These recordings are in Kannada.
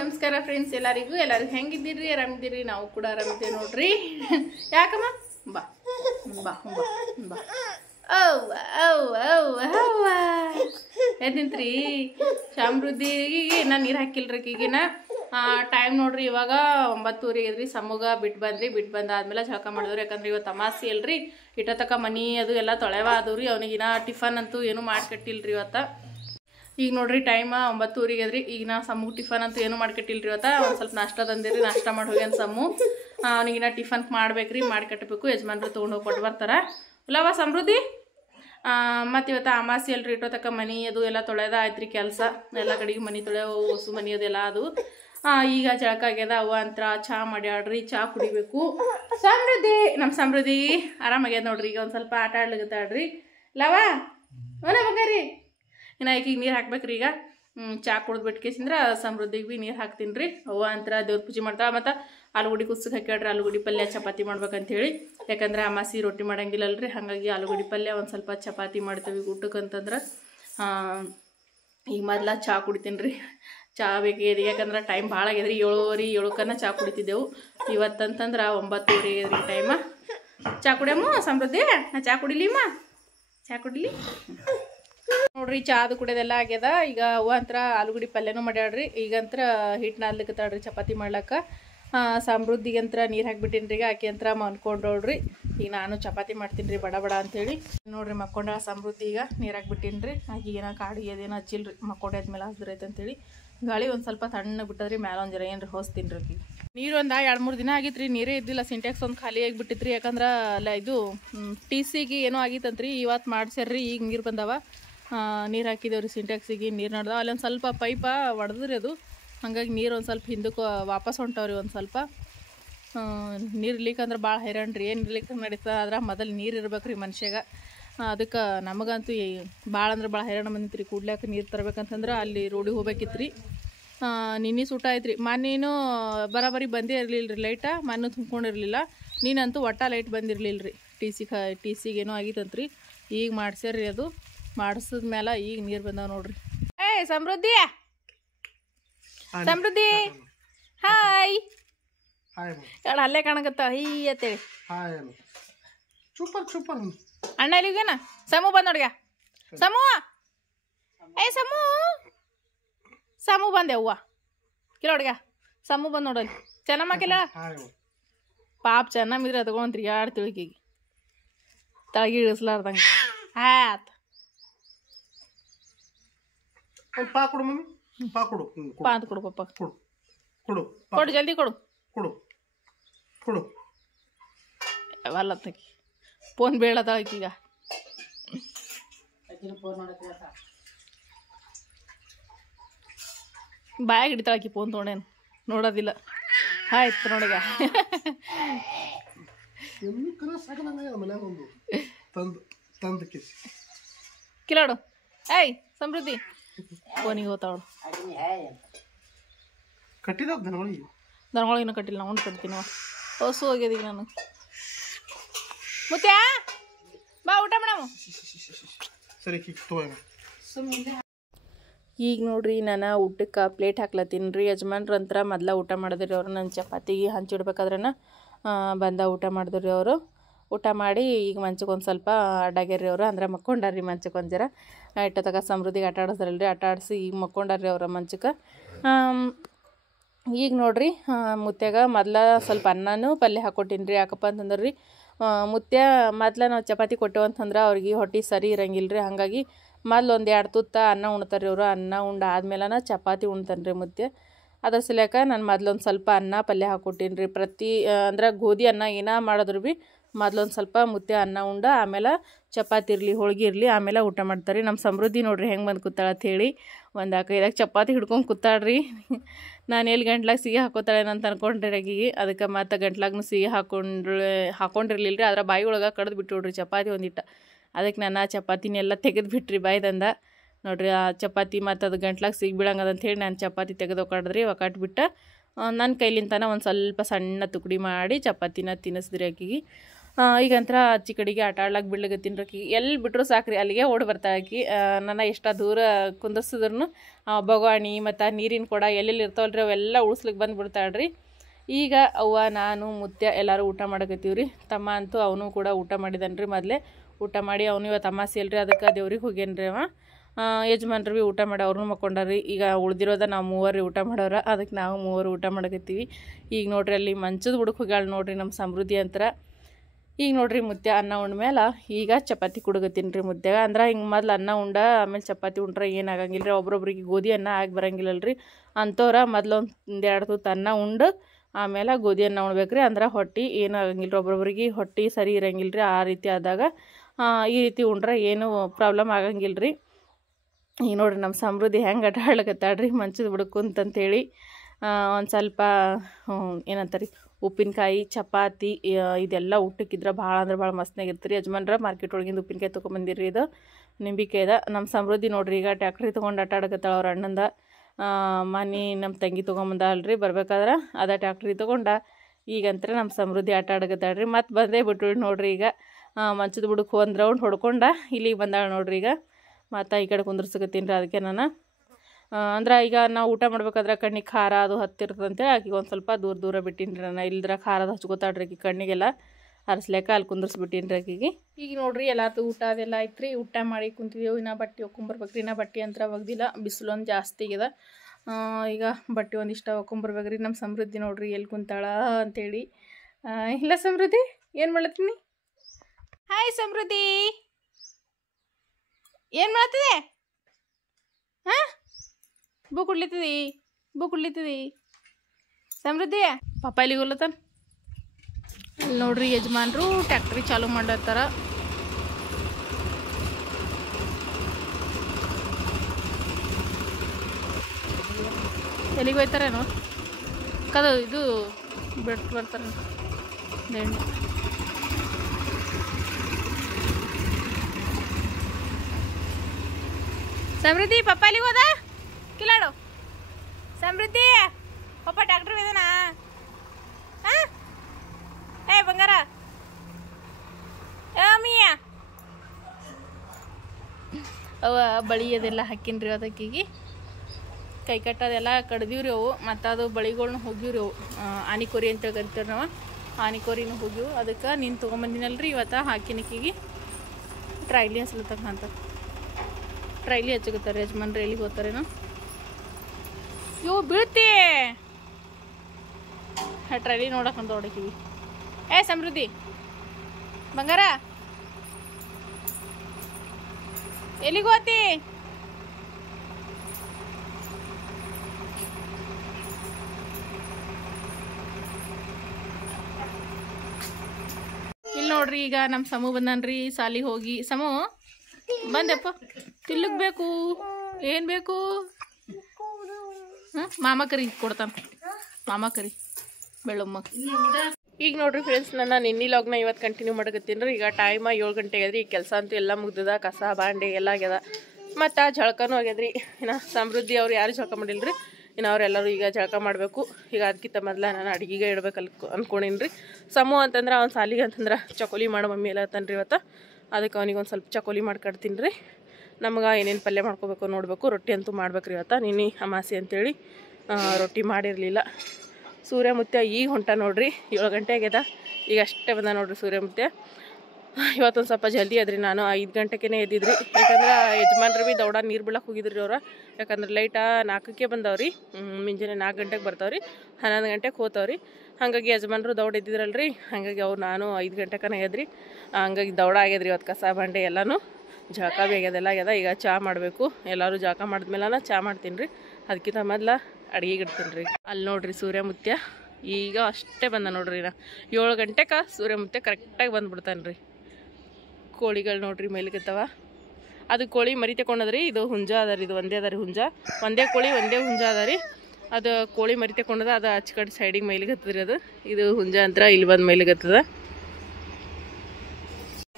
ನಮಸ್ಕಾರ ಫ್ರೆಂಡ್ಸ್, ಎಲ್ಲರಿಗೂ ಹೆಂಗಿದ್ದೀರಿ? ಆರಾಮಿದ್ದೀರಿ? ನಾವು ಕೂಡ ಆರಾಮಿದ್ದೀವಿ ನೋಡ್ರಿ. ಯಾಕಮ್ಮ ಬಾ ಬಾ ಬಾ ಬಾ ಎದ್ದಿಂತ್ರಿ ಸಮೃದ್ಧಿಗೆ ನಾನು ನೀರು ಹಾಕಿಲ್ರಿ. ಈಗಿನ ಟೈಮ್ ನೋಡ್ರಿ, ಇವಾಗ 9:00 ಇದ್ರಿ. ಸಮೂಗ ಬಿಟ್ಟು ಬಂದಾದ್ಮೇಲೆ ಜಳಕ ಮಾಡಿದ್ರಿ. ಯಾಕಂದ್ರೆ ಇವತ್ತು ಅಮಾಸಿ ಅಲ್ರಿ. ಇಟ್ಟತಕ್ಕ ಮನಿ ಅದು ಎಲ್ಲ ತೊಳೆವ ಆದವ್ರಿ. ಅವನಿಗಿನ ಟಿಫನ್ ಅಂತೂ ಏನು ಮಾಡಿಕಟ್ಟಿಲ್ರಿ ಇವತ್ತು. ಈಗ ನೋಡ್ರಿ ಟೈಮ್ 9:00 ಅದ್ರಿ. ಈಗ ನಾ ಸಮ್ಮು ಟಿಫನ್ ಅಂತೂ ಏನು ಮಾಡ್ಕಟ್ಟಿಲ್ರಿ ಇವತ್ತು. ಒಂದು ಸ್ವಲ್ಪ ನಾಷ್ಟ ತಂದಿರಿ, ನಾಷ್ಟ ಮಾಡಿ ಹೋಗಿ ಅಂತ ಸಮ್ಮು. ಅವನಿಗಿನ ಟಿಫನ್ ಮಾಡ್ಬೇಕ್ರಿ, ಮಾಡಿ ಕಟ್ಟಬೇಕು. ಯಜಮಾನ್ರು ತೊಗೊಂಡು ಹೋಗಿ ಕೊಟ್ಟು ಬರ್ತಾರೆ. ಇಲ್ಲವ ಸಮೃದ್ಧಿ. ಮತ್ತು ಇವತ್ತು ಅಮಾಸಿ ಅಲ್ರಿ. ಇಟ್ಟೋತಕ್ಕ ಮನಿ ಅದು ಎಲ್ಲ ತೊಳೆದ ಆಯ್ತ್ರಿ ಕೆಲಸ. ಎಲ್ಲ ಕಡೆಗೆ ಮನಿ ತೊಳೆಯೋ, ಹೊಸು ಮನಿ ಅದೆಲ್ಲ ಅದು. ಈಗ ಜಳಕ ಆಗ್ಯದ. ಅವ್ವ ಅಂತ ಚಹಾ ಮಾಡ್ಯಾಡ್ರಿ, ಚಹಾ ಕುಡಿಬೇಕು. ಸಮೃದ್ಧಿ, ನಮ್ಮ ಸಮೃದ್ಧಿ ಆರಾಮಾಗ್ಯದ ನೋಡ್ರಿ. ಈಗ ಒಂದು ಸ್ವಲ್ಪ ಆಟ ಆಡ್ಲಿಗತ್ತಾಡ್ರಿ. ಲವ ಒಲೆ ಮಗರಿ. ಇನ್ನು ಈಗ ನೀರು ಹಾಕ್ಬೇಕ್ರಿ. ಈಗ ಚಹಾ ಕುಡಿದ್ಬಿಟ್ಟು ಕೇಸಿಂದ್ರೆ ಸಮೃದ್ಧಿಗೆ ಭೀ ನೀರು ಹಾಕ್ತೀನಿ ರೀ. ಅವ್ವ ಅಂತ ದೇವ್ರ ಪೂಜೆ ಮಾಡ್ತಾಳೆ. ಮತ್ತು ಆಲೂಗಡ್ಡೆ ಕುಸ್ಗೆ ಹಾಕ್ಯಾಡ್ರಿ. ಆಲೂಗಡ್ಡೆ ಪಲ್ಯ ಚಪಾತಿ ಮಾಡ್ಬೇಕಂತೇಳಿ. ಯಾಕಂದ್ರೆ ಅಮಾಸಿ ರೊಟ್ಟಿ ಮಾಡಂಗಿಲ್ಲಲ್ರಿ. ಹಾಗಾಗಿ ಆಲೂಗಡ್ಡೆ ಪಲ್ಯ ಒಂದು ಸ್ವಲ್ಪ ಚಪಾತಿ ಮಾಡ್ತೀವಿ ಊಟಕ್ಕೆ ಅಂತಂದ್ರೆ. ಈಗ ಮೊದಲ ಚಹಾ ಕುಡಿತೀನಿ ರೀ. ಚಹಾ ಬೇಕಿದೆ. ಯಾಕಂದ್ರೆ ಟೈಮ್ ಭಾಳ ಆಗ್ಯದ್ರಿ. 7:07 ಚಹಾ ಕುಡಿತಿದ್ದೆವು. ಇವತ್ತಂತಂದ್ರೆ 9:00 ಆಗ್ಯದ್ರಿ ಟೈಮ. ಚಹಾ ಕುಡಿಯಮ್ಮ ಸಮೃದ್ಧಿ? ನಾ ಚಹಾ ಕುಡಿಲಿಮ್ಮ? ಚಹಾ ಕುಡಿಲಿ ನೋಡ್ರಿ. ಚಾದು ಕುಡಿಯೋದೆಲ್ಲ ಆಗ್ಯದ. ಈಗ ಅವ್ವ ಅಂತರ ಆಲೂಗಡ್ಡೆ ಪಲ್ಯನೂ ಮಾಡ್ಯಾಡ್ರಿ. ಈಗಂತ್ರ ಹಿಟ್ಟು ನಾದ್ಲಿಕ್ಕತ್ತಾಳ್ರಿ ಚಪಾತಿ ಮಾಡ್ಲಕ್ಕ. ಸಮೃದ್ಧಿಗಂತ್ರ ನೀರು ಹಾಕ್ಬಿಟ್ಟಿನಿ ರೀ. ಆಕೆ ಅಂತ್ರ ಮನ್ಕೊಂಡ್ರಿ. ಈಗ ನಾನು ಚಪಾತಿ ಮಾಡ್ತೀನಿ ರೀ ಬಡ ಅಂಥೇಳಿ. ನೋಡ್ರಿ ಮಕ್ಕೊಂಡ ಸಮೃದ್ಧಿ. ಈಗ ನೀರು ಹಾಕ್ಬಿಟ್ಟಿನಿ ರೀ. ಆಕೆ ಏನೋ ಕಾಡಿಗೆ ಅದೇನೋ ಹಚ್ಚಿಲ್ರಿ. ಮಕ್ಕೊಂಡಾದ್ಮೇಲೆ ಹಸ್ದ್ರೈತೆ ಅಂತೇಳಿ. ಗಾಳಿ ಒಂದು ಸ್ವಲ್ಪ ತಣ್ಣ ಬಿಟ್ಟದ್ರಿ. ಮ್ಯಾಲ ಒಂದು ಜರ ಏನ್ರಿ ಹೊಸ್ತೀನಿ ರೀ. ನೀರು ಒಂದು 2-3 ದಿನ ಆಗಿತ್ತು ರೀ. ನೀರೇ ಇದ್ದಿಲ್ಲ. ಸಿಂಟ್ಯಾಕ್ಸ್ ಒಂದು ಖಾಲಿ ಆಗಿಬಿಟ್ಟಿತ್ರಿ. ಯಾಕಂದ್ರೆ ಅಲ್ಲ ಇದು TCಗೆ ಏನೋ ಆಗಿತ್ತಂತ್ರಿ. ಇವತ್ತು ಮಾಡ್ಸ್ಯಾರ್ರಿ. ಈಗ ನೀರು ಬಂದಾವ. ನೀರು ಹಾಕಿದೇವ್ರಿ ಸಿಂಟ್ಯಾಕ್ಸಿಗೆ. ನೀರು ನಡ್ದಾವ. ಅಲ್ಲೊಂದು ಸ್ವಲ್ಪ ಪೈಪ ಒಡೆದ್ರಿ ಅದು. ಹಾಗಾಗಿ ನೀರು ಒಂದು ಸ್ವಲ್ಪ ಹಿಂದಕ್ಕೆ ವಾಪಸ್ ಹೊಂಟವ್ರಿ. ಒಂದು ಸ್ವಲ್ಪ ನೀರು ಇರ್ಲಿಕ್ಕಂದ್ರೆ ಭಾಳ ಹೈರಾಣ ರೀ. ಏನು ಇರ್ಲಿಕ್ಕೆ ನಡೀತದೆ. ಆದ್ರೆ ಮೊದಲು ನೀರು ಇರ್ಬೇಕು ರೀ ಮನುಷ್ಯಾಗ. ಅದಕ್ಕೆ ನಮಗಂತೂ ಭಾಳ ಅಂದ್ರೆ ಭಾಳ ಹೈರಾಣ ಬಂದಿತ್ತು ರೀ. ಕೂಡ್ಲಾಕ ನೀರು ತರಬೇಕಂತಂದ್ರೆ ಅಲ್ಲಿ ರೋಡಿಗೆ ಹೋಗ್ಬೇಕಿತ್ತು ರೀ. ನಿನ್ನೆ ಸುಟ ಆಯ್ತು ರೀ. ಮೊನ್ನೇನು ಬರಾಬರಿ ಬಂದೇ ಇರಲಿಲ್ಲ ರೀ. ಲೈಟ ಮೊನ್ನೆ ತುಂಬ್ಕೊಂಡಿರಲಿಲ್ಲ. ನೀನಂತೂ ಒಟ್ಟ ಲೈಟ್ ಬಂದಿರಲಿಲ್ಲ ರೀ. TCಗೆ ಏನೋ ಆಗಿತ್ತಂತ್ರಿ. ಈಗ ಮಾಡ್ಸ್ಯಾರ್ರಿ. ಅದು ಮಾಡಿಸಿದ್ಮೇಲೆ ಈಗ ನೀರು ಬಂದಾವ ನೋಡ್ರಿ. ಸಮೃದ್ಧಿ ಸಮೃದ್ಧಿ ಹಾಯ್ ಹೇಳ. ಅಲ್ಲೇ ಕಾಣಕತ್ತ ಹೈ ಅಂತೇಳಿ. ಅಣ್ಣ ಇಲ್ಲಿಗೇನ? ಸಮೂ ಬಂದ್ ನೋಡ್ಗ. ಸಮೂ ಸಮೂ ಬಂದೆ ಅವ್ವ ಕಿಲೋಡ್ಗ. ಸಮೂ ಬಂದ್ ನೋಡಲ್ಲಿ. ಚೆನ್ನಮ್ಮಕ್ಕಿಲ್ಲ ಪಾಪ ಚೆನ್ನಮ್ಮಿದ್ರೆ ತಗೊಂಡ್ರಿ 2 ತಿಳ್ಕಿಗೆ ತಳಗಿ ಇಳಿಸ್ಲಾರ್ದಂಗೆ. ಆತ್ ಪಾ ಕೊಡು ಮಮ್ಮಿ. ಪಾ ಕೊಡು. ಪಾ ಅಂತ ಕೊಡು ಪಪ್ಪ. ಕೊಡು ಜಲ್ದಿ ಕೊಡು. ಅವಲ್ಲ ತಗಿ ಫೋನ್ ಬೇಡದೀಗ. ಬಾಯಾಗ ಹಿಡಿತಾಳಕಿ ಫೋನ್ ತೊಗೊಂಡೇನು ನೋಡೋದಿಲ್ಲ. ಆಯ್ತು ನೋಡಿಗ. ಕಿಲಾಡು ಏಯ್ ಸಮೃದ್ಧಿ ಫೋನಿಗೆ ಹೋತಾವಳು. ಕಟ್ಟಿದಾಗ ದನಗಳಿಗೂ ಕಟ್ಟಿಲ್ಲ. ನಾವು ಕಟ್ತೀನಿ. ಹೊಸು ಹೋಗ್ಯದ ಈಗ ನಾನು. ಮುತ್ಯ ಬಾ ಊಟ ಮಾಡಮ್ಮ. ಈಗ ನೋಡ್ರಿ ನಾನು ಊಟಕ್ಕೆ ಪ್ಲೇಟ್ ಹಾಕ್ಲತ್ತೀನಿ ರೀ. ಯಜಮಾನ್ರಂತ್ರ ಮೊದಲ ಊಟ ಮಾಡಿದ್ರಿ ಅವರು. ನನ್ನ ಚಪಾತಿಗೆ ಹಂಚಿಡ್ಬೇಕಾದ್ರನ ಬಂದ ಊಟ ಮಾಡಿದ್ರಿ ಅವರು. ಊಟ ಮಾಡಿ ಈಗ ಮಂಚಕ್ಕೆ ಒಂದು ಸ್ವಲ್ಪ ಅಡ್ಡಾಗ್ಯಾರ್ರಿ ಅವರು. ಅಂದ್ರೆ ಮಕ್ಕೊಂಡಾರ್ರಿ ಮಂಚಕ್ಕೆ ಒಂದು ಜರ. ಇಟ್ಟತಕ ಸಮೃದ್ಧಿಗೆ ಆಟ ಆಡಿಸ್ರಲ್ರಿ. ಆಟ ಆಡಿಸಿ ಈಗ ಮಕ್ಕೊಂಡಾರ್ರಿ ಅವ್ರ ಮಂಚಕ್ಕೆ. ಈಗ ನೋಡ್ರಿ ಮುತ್ಯಾಗ ಮೊದ್ಲ ಸ್ವಲ್ಪ ಅನ್ನನೂ ಪಲ್ಯ ಹಾಕ್ಕೊಟ್ಟಿನಿ ರೀ. ಯಾಕಪ್ಪ ಅಂತಂದ್ರೆ ರೀ ಮುತ್ಯ ಮೊದ್ಲ ನಾವು ಚಪಾತಿ ಕೊಟ್ಟೆವಂತಂದ್ರೆ ಅವ್ರಿಗೆ ಹೊಟ್ಟೆ ಸರಿ ಇರಂಗಿಲ್ಲ ರೀ. ಹಾಗಾಗಿ ಮೊದ್ಲು 1-2 ತುತ್ತ ಅನ್ನ ಉಣ್ತಾರೆ ರೀ ಅವರು. ಅನ್ನ ಉಂಡು ಆದ್ಮೇಲೆ ಚಪಾತಿ ಉಣ್ತಾನೆ ರೀ ಮುತ್ಯ. ಅದ್ರ ಸಲಕ ನಾನು ಮೊದ್ಲೊಂದು ಸ್ವಲ್ಪ ಅನ್ನ ಪಲ್ಯ ಹಾಕ್ಕೊಟ್ಟಿನಿ ರೀ. ಅಂದ್ರೆ ಗೋಧಿ ಅನ್ನ ಏನ ಮಾಡಿದ್ರು ಭೀ ಮೊದ್ಲೊಂದು ಸ್ವಲ್ಪ ಮುತ್ಯ ಅನ್ನ ಉಂಡ ಆಮೇಲೆ ಚಪಾತಿ ಇರಲಿ ಹೋಳ್ಗೆ ಇರಲಿ ಆಮೇಲೆ ಊಟ ಮಾಡ್ತಾರೆ. ನಮ್ಮ ಸಮೃದ್ಧಿ ನೋಡ್ರಿ ಹೆಂಗೆ ಬಂದು ಕೂತಾಳ ಅಂಥೇಳಿ. 1-4 ಚಪಾತಿ ಹಿಡ್ಕೊಂಡು ಕೂತಾಳ್ರಿ. ನಾನು ಎಲ್ಲಿ ಗಂಟ್ಲಾಗ ಸಿಗಿ ಹಾಕೋತಾಳೇನಂತ ಅನ್ಕೊಂಡ್ರಿ ಆಕಿಗೆ. ಅದಕ್ಕೆ ಮತ್ತು ಗಂಟ್ಲಾಗೂ ಸಿಗಿ ಹಾಕೊಂಡಿರ್ಲಿಲ್ಲ ರೀ. ಅದ್ರ ಬಾಯಿ ಒಳಗೆ ಕಡ್ದು ಬಿಟ್ಟುಡ್ರಿ ಚಪಾತಿ ಒಂದಿಟ್ಟು. ಅದಕ್ಕೆ ನಾನು ಆ ಚಪಾತಿನೆಲ್ಲ ತೆಗೆದು ಬಿಟ್ರಿ ಬಾಯ್ದಂದ ನೋಡ್ರಿ. ಆ ಚಪಾತಿ ಮತ್ತು ಅದು ಗಂಟ್ಲಾಗ ಸಿಗಿ ಬೀಳಂಗದಂಥೇಳಿ ನಾನು ಚಪಾತಿ ತೆಗೆದು ಒಕಾಡ್ರಿ. ಒಕಾಟ್ಬಿಟ್ಟು ನನ್ನ ಕೈಲಿಂತನ ಒಂದು ಸ್ವಲ್ಪ ಸಣ್ಣ ತುಕಡಿ ಮಾಡಿ ಚಪಾತಿನ ತಿನ್ನಿಸಿದ್ರಿ ಆಕಿಗೆ. ಈಗಂತ್ರ ಅಚ್ಚಿ ಕಡೆಗೆ ಆಟ ಆಡ್ಲಾಕ ಬಿಡ್ಲಿಗತ್ತೀನಿ ರೀ ಎಲ್ಲಿ ಬಿಟ್ಟರು ಸಾಕ್ರಿ ಅಲ್ಲಿಗೆ ಓಡಿ ಬರ್ತಾಳೆ ಆಕಿ ನನ್ನ ಎಷ್ಟು ದೂರ ಕುಂದರ್ಸಿದ್ರು ಬೊಗಾಣಿ ಮತ್ತು ನೀರಿನ ಕೊಡ ಎಲ್ಲೆಲ್ಲಿ ಇರ್ತಾವಲ್ರಿ ಅವೆಲ್ಲ ಉಳಿಸ್ಲಿಕ್ಕೆ ಬಂದುಬಿಡ್ತಾಳ್ರಿ. ಈಗ ಅವ್ವ ನಾನು ಮುತ್ಯ ಎಲ್ಲರೂ ಊಟ ಮಾಡಕತ್ತೀವಿ ರೀ. ತಮ್ಮ ಅಂತೂ ಅವನು ಕೂಡ ಊಟ ಮಾಡಿದಾನೆ ರೀ. ಮೊದಲೇ ಊಟ ಮಾಡಿ ಅವನು ಇವತ್ತು ಅಮಾಸೆ ಅಲ್ರಿ, ಅದಕ್ಕೆ ದೇವ್ರಿಗೆ ಹೋಗ್ಯಾನ ರೀ ಅವ. ಯಜಮಾನ್ರು ಭೀ ಊಟ ಮಾಡಿ ಅವ್ರನ್ನೂ ಮಕ್ಕೊಂಡಾರ್ರಿ. ಈಗ ಉಳ್ದಿರೋದ ನಾವು ಮೂವರು ಊಟ ಮಾಡೋರ, ಅದಕ್ಕೆ ನಾವು ಮೂವರು ಊಟ ಮಾಡಕತ್ತೀವಿ. ಈಗ ನೋಡ್ರಿ ಅಲ್ಲಿ ಮಂಚದ ಬುಡಕ್ಕೆ ಹೋಗ್ಯಾಳ ನೋಡ್ರಿ ನಮ್ಮ ಸಮೃದ್ಧಿ ಅಂತರ. ಈಗ ನೋಡ್ರಿ ಮುದ್ದೆ ಅನ್ನ ಉಂಡ್ಮೇಲೆ ಈಗ ಚಪಾತಿ ಕುಡ್ಗತ್ತೀನಿ ರೀ ಮುದ್ದೆಗೆ. ಅಂದ್ರೆ ಹಿಂಗೆ ಮೊದ್ಲು ಅನ್ನ ಉಂಡ ಆಮೇಲೆ ಚಪಾತಿ ಉಂಡ್ರೆ ಏನಾಗಂಗಿಲ್ಲ ರೀ. ಒಬ್ರೊಬ್ರಿಗೆ ಗೋಧಿ ಅನ್ನ ಆಗಿ ಬರಂಗಿಲ್ಲಲ್ರಿ. ಅಂಥವ್ರ ಮೊದ್ಲು ಒಂದು 2 ತುತ್ತು ಅನ್ನ ಉಂಡು ಆಮೇಲೆ ಗೋಧಿ ಅನ್ನ ಉಣ್ಬೇಕು ರೀ. ಅಂದ್ರೆ ಹೊಟ್ಟೆ ಏನೂ ಆಗಂಗಿಲ್ಲ ರೀ. ಒಬ್ರೊಬ್ರಿಗೆ ಹೊಟ್ಟೆ ಸರಿ ಇರಂಗಿಲ್ಲ ರೀ. ಆ ರೀತಿ ಆದಾಗ ಈ ರೀತಿ ಉಂಡ್ರೆ ಏನೂ ಪ್ರಾಬ್ಲಮ್ ಆಗಂಗಿಲ್ಲ ರೀ. ಈಗ ನೋಡ್ರಿ ನಮ್ಮ ಸಮೃದ್ಧಿ ಹೆಂಗೆ ಆಟ ಆಡ್ಲಕತ್ತಾಳ್ರಿ ಮಂಚದ ಬುಡಕ್ಕೆ ಅಂತಂತೇಳಿ. ಒಂದು ಸ್ವಲ್ಪ ಏನಂತಾರೆ ಉಪ್ಪಿನಕಾಯಿ ಚಪಾತಿ ಇದೆಲ್ಲ ಊಟಕ್ಕಿದ್ರೆ ಭಾಳ ಅಂದ್ರೆ ಭಾಳ ಮಸ್ತ್ನಾಗಿರ್ತೀರಿ. ಯಜಮಾನ್ರ ಮಾರ್ಕೆಟ್ ಒಳಗಿಂದ ಉಪ್ಪಿನಕಾಯಿ ತೊಗೊಂಬಂದಿರಿ. ಇದು ನಿಂಬಿಕಾಯ್ದ. ನಮ್ಮ ಸಮೃದ್ಧಿ ನೋಡ್ರಿ ಈಗ ಟ್ಯಾಕ್ಟ್ರಿ ತೊಗೊಂಡು ಆಟ ಆಡಕತ್ತಾಳ ಅವ್ರ ಅಣ್ಣಂದ. ಮನೆ ನಮ್ಮ ತಂಗಿ ತೊಗೊಂಬಂದ ಅಲ್ರಿ ಬರ್ಬೇಕಾದ್ರೆ ಅದ ಟ್ಯಾಕ್ಟ್ರಿ ತೊಗೊಂಡ ಈಗಂತ್ರ ನಮ್ಮ ಸಮೃದ್ಧಿ ಆಟ ಆಡಕತ್ತಾಳ್ರಿ. ಮತ್ತು ಬಂದೇ ಬಿಟ್ಟು ನೋಡ್ರಿ ಈಗ ಮಂಚದ ಬುಡಕ್ಕೆ ಒಂದು ರೌಂಡ್ ಹೊಡ್ಕೊಂಡ ಇಲ್ಲಿಗೆ ಬಂದಾಳ ನೋಡ್ರಿ. ಈಗ ಮತ್ತು ಈ ಕಡೆ ಕುಂದ್ರಸಕತ್ತೀನಿ ರೀ. ಅದಕ್ಕೆ ನಾನು ಅಂದ್ರೆ ಈಗ ನಾವು ಊಟ ಮಾಡ್ಬೇಕಾದ್ರೆ ಕಣ್ಣಿಗೆ ಖಾರ ಅದು ಹತ್ತಿರ್ತಂತೇಳಿ ಆಕಿಗೆ ಒಂದು ಸ್ವಲ್ಪ ದೂರ ಬಿಟ್ಟಿನಿ ರೀ. ನಾನು ಇಲ್ದ್ರ ಖಾರದ ಹಚ್ಕೋತಾಳ್ರಿ ಆಕಿ ಕಣ್ಣಿಗೆಲ್ಲ ಅರಸ್ಲೇಕ ಅಲ್ಲಿ ಕುಂದ್ರಿಸ್ಬಿಟ್ಟಿನಿ ರೀ ಆಕಿಗೆ. ಈಗ ನೋಡ್ರಿ ಎಲ್ಲಾತು ಊಟ ಅದೆಲ್ಲ ಆಯ್ತು ರೀ. ಊಟ ಮಾಡಿ ಕುಂತಿದ್ದೆವು. ಇನ್ನೂ ಬಟ್ಟೆ ಒಕ್ಕೊಂಬರ್ಬೇಕ್ರಿ. ಇನ್ನೂ ಬಟ್ಟೆ ಅಂತ ಒಗ್ದಿಲ್ಲ, ಬಿಸಿಲು ಒಂದು ಜಾಸ್ತಿ ಆಗ್ಯದ. ಈಗ ಬಟ್ಟೆ ಒಂದಿಷ್ಟ ಒಕ್ಕೊಂಬರ್ಬೇಕ್ರಿ. ನಮ್ಮ ಸಮೃದ್ಧಿ ನೋಡ್ರಿ ಎಲ್ಲಿ ಕುಂತಾಳ ಅಂತೇಳಿ. ಇಲ್ಲ ಸಮೃದ್ಧಿ ಏನು ಮಾಡತ್ತೀನಿ? ಹಾಯ್ ಸಮೃದ್ಧಿ, ಏನು ಮಾಡತ್ತಿದೆ? ಹಾಂ ಬುಕ್ ಕುಡ್ಲಿತ್ತಿದಿ ಸಮೃದ್ಧಿ? ಪಾಪ ಇಲ್ಲಿಗೆ ಹೋಗ್ಲತ್ತಾನ. ಅಲ್ಲಿ ನೋಡ್ರಿ ಯಜಮಾನ್ರು ಟ್ಯಾಕ್ಟ್ರಿ ಚಾಲು ಮಾಡತ್ತಾರ. ಎಲ್ಲಿಗೆ ಹೋಯ್ತಾರೇನೋ ಕದ ಇದು ಬಿಟ್ಟು ಬರ್ತಾರೆ. ಸಮೃದ್ಧಿ ಪಪ್ಪ ಎಲ್ಲಿಗೆ ಹೋದ? ಕಿಲಾಡು ಸಮೃದ್ಧಿ ಪಪ್ಪ ಟ್ಯಾಕ್ಟ್ರ್ ಇದನಾ? ಏ ಬಂಗಾರ ಮೀಯ ಅವ ಬಳಿ ಅದೆಲ್ಲ ಹಾಕಿನ್ರಿ. ಅದಕ್ಕಿಗೆ ಕೈ ಕಟ್ಟೋದೆಲ್ಲ ಕಡ್ದೀವ್ರಿ ಅವು. ಮತ್ತು ಅದು ಬಳಿಗಳ್ನ ಹೋಗಿವ್ರಿ ಅವು. ಆನಿಕೋರಿ ಅಂತ ಕರಿತೀವಿ ನಾವು. ಆನಿಕೋರಿನೂ ಹೋಗಿವು. ಅದಕ್ಕೆ ನೀನು ತೊಗೊಂಬಂದಿನಲ್ರಿ ಇವತ್ತು ಹಾಕಿನಕ್ಕಿಗೆ ಟ್ರೈಲಿ ಹಚ್ಲತ್ತಕ್ಕಂತ. ಟ್ರೈಲಿ ಹಚ್ಚಕತ್ತಾರೆ ಯಜಮಾನ್ರಿ. ಎಲ್ಲಿಗೆ ಹೋಗ್ತಾರೇನೋ ಇವು ಬೀಳ್ತಿ ಟ್ರೈಲಿ ನೋಡಕ್ಕಂತ ಹೊಡಕಿವಿ. ಏ ಸಮೃದ್ಧಿ ಬಂಗಾರ ಎಲ್ಲಿಗೆ ಹೋತಿ? ಇಲ್ಲಿ ನೋಡ್ರಿ ಈಗ ನಮ್ಮ ಸಮೂ ಬಂದನ್ರಿ ಸಾಲಿಗೆ ಹೋಗಿ. ಸಮೂ ಬಂದೆಪ್ಪ ತಿಲ್ಲಕ್ ಬೇಕು. ಏನು ಬೇಕು? ಮಾಮ ಕರಿ ಕೊಡ್ತಾನ. ಮಾಮ ಕರಿ ಬೆಳ್ಳಮ್ಮ. ಈಗ ನೋಡ್ರಿ ಫ್ರೆಂಡ್ಸ್, ನನ್ನ ನಿನ್ನೆ ಲಾಗ್ನ ಇವತ್ತು ಕಂಟಿನ್ಯೂ ಮಾಡಕತ್ತೀನಿ ರೀ. ಈಗ ಟೈಮ 7 ಗಂಟೆ ಆಗ್ಯದ್ರಿ. ಈಗ ಕೆಲಸ ಅಂತೂ ಎಲ್ಲ ಮುಗ್ದದ. ಕಸ ಬಾಂಡೆ ಎಲ್ಲ ಆಗ್ಯದ. ಮತ್ತು ಜಳಕನೂ ಆಗ್ಯದ್ರಿ. ಇನ್ನು ಸಮೃದ್ಧಿ ಅವ್ರು ಯಾರು ಜಳಕ ಮಾಡಿಲ್ರಿ. ಇನ್ನು ಅವರೆಲ್ಲರೂ ಈಗ ಜಳಕ ಮಾಡಬೇಕು. ಈಗ ಅದಕ್ಕಿಂತ ಮೊದಲ ನಾನು ಅಡುಗೆಗೆ ಇಡ್ಬೇಕು ಅನ್ಕೊಂಡೀನಿ ರೀ. ಸಮೂ ಅಂತಂದ್ರೆ ಅವ್ನು ಸಾಲಿಗೆ ಅಂತಂದ್ರೆ ಚಕೋಲಿ ಮಾಡೋ ಮಮ್ಮಿ ಎಲ್ಲ ತಾನ್ರಿ ಇವತ್ತು. ಅದಕ್ಕೆ ಅವನಿಗೆ ಒಂದು ಸ್ವಲ್ಪ ಚಕೋಲಿ ಮಾಡ್ಕೊಡ್ತೀನಿ ರೀ. ನಮ್ಗೆ ಏನೇನು ಪಲ್ಯ ಮಾಡ್ಕೋಬೇಕು ನೋಡಬೇಕು. ರೊಟ್ಟಿ ಅಂತೂ ಮಾಡ್ಬೇಕು ರೀ ಇವತ್ತು. ನಿನ್ನೆ ಅಮಾಸೆ ಅಂತೇಳಿ ರೊಟ್ಟಿ ಮಾಡಿರಲಿಲ್ಲ. ಸೂರ್ಯಮುತ್ಯ ಈಗ ಹೊಂಟ ನೋಡ್ರಿ. 7 ಗಂಟೆ ಆಗ್ಯದ. ಈಗ ಅಷ್ಟೇ ಬಂದ ನೋಡ್ರಿ ಸೂರ್ಯಮುತ್ಯ. ಇವತ್ತೊಂದು ಸ್ವಲ್ಪ ಜಲ್ದಿ ಅದ್ರಿ. ನಾನು 5 ಗಂಟೆಗೆ ಎದ್ದಿದ್ರಿ. ಯಾಕಂದ್ರೆ ಯಜಮಾನ್ರು ಭೀ ದೌಡ ನೀರು ಬೀಳಕ್ಕೆ ಹೋಗಿದ್ರಿ ಅವ್ರು. ಯಾಕಂದ್ರೆ ಲೈಟ 4ಕ್ಕೆ ಬಂದವ್ರಿ. ಮುಂಜಾನೆ 4 ಗಂಟೆಗೆ ಬರ್ತಾವ್ರಿ. 11 ಗಂಟೆಗೆ ಹೋಗ್ತಾವ್ರಿ. ಹಾಗಾಗಿ ಯಜಮಾನ್ರು ದೌಡ ಎದ್ದಿದ್ರಲ್ರಿ. ಹಾಗಾಗಿ ಅವ್ರು ನಾನು 5 ಗಂಟೆಗೆ ಎದ್ರಿ. ಹಂಗಾಗಿ ದೌಡ ಆಗ್ಯದ್ರಿ ಇವತ್ತು. ಕಸ ಬಂಡೆ ಎಲ್ಲನೂ ಜಳಕ ಭೀ ಆಗ್ಯದೆಲ್ಲ ಆಗ್ಯದ. ಈಗ ಚಹಾ ಮಾಡಬೇಕು. ಎಲ್ಲರೂ ಜಳಕ ಮಾಡಿದ್ಮೇಲೆ ಚಹಾ ಮಾಡ್ತೀನಿ ರೀ. ಅದಕ್ಕಿಂತ ಮೊದಲು ಅಡುಗೆಗೆ ಇಡ್ತೀನಿ ರೀ. ಅಲ್ಲಿ ನೋಡ್ರಿ ಸೂರ್ಯಮುತ್ಯ ಈಗ ಅಷ್ಟೇ ಬಂದ ನೋಡ್ರಿ. 7 ಗಂಟೆಗೆ ಸೂರ್ಯಮುತ್ಯ ಕರೆಕ್ಟಾಗಿ ಬಂದ್ಬಿಡ್ತಾನೆ ರೀ. ಕೋಳಿಗಳು ನೋಡ್ರಿ ಮೇಲಿಕತ್ತವ. ಅದು ಕೋಳಿ ಮರಿ ತಗೊಂಡದ್ರಿ. ಇದು ಹುಂಜ ಅದ ರೀ. ಇದು ಒಂದೇ ಅದ ರೀ ಹುಂಜ. ಒಂದೇ ಕೋಳಿ ಒಂದೇ ಹುಂಜ ಅದ ರೀ. ಅದು ಕೋಳಿ ಮರಿ ತಗೊಂಡದ. ಅದು ಕಡೆ ಸೈಡಿಗೆ ಮೈಲಿಗತ್ತದ ರೀ. ಇದು ಹುಂಜ ಅಂತ ಇಲ್ಲಿ ಬಂದು ಮೈಲಿಗತ್ತದ.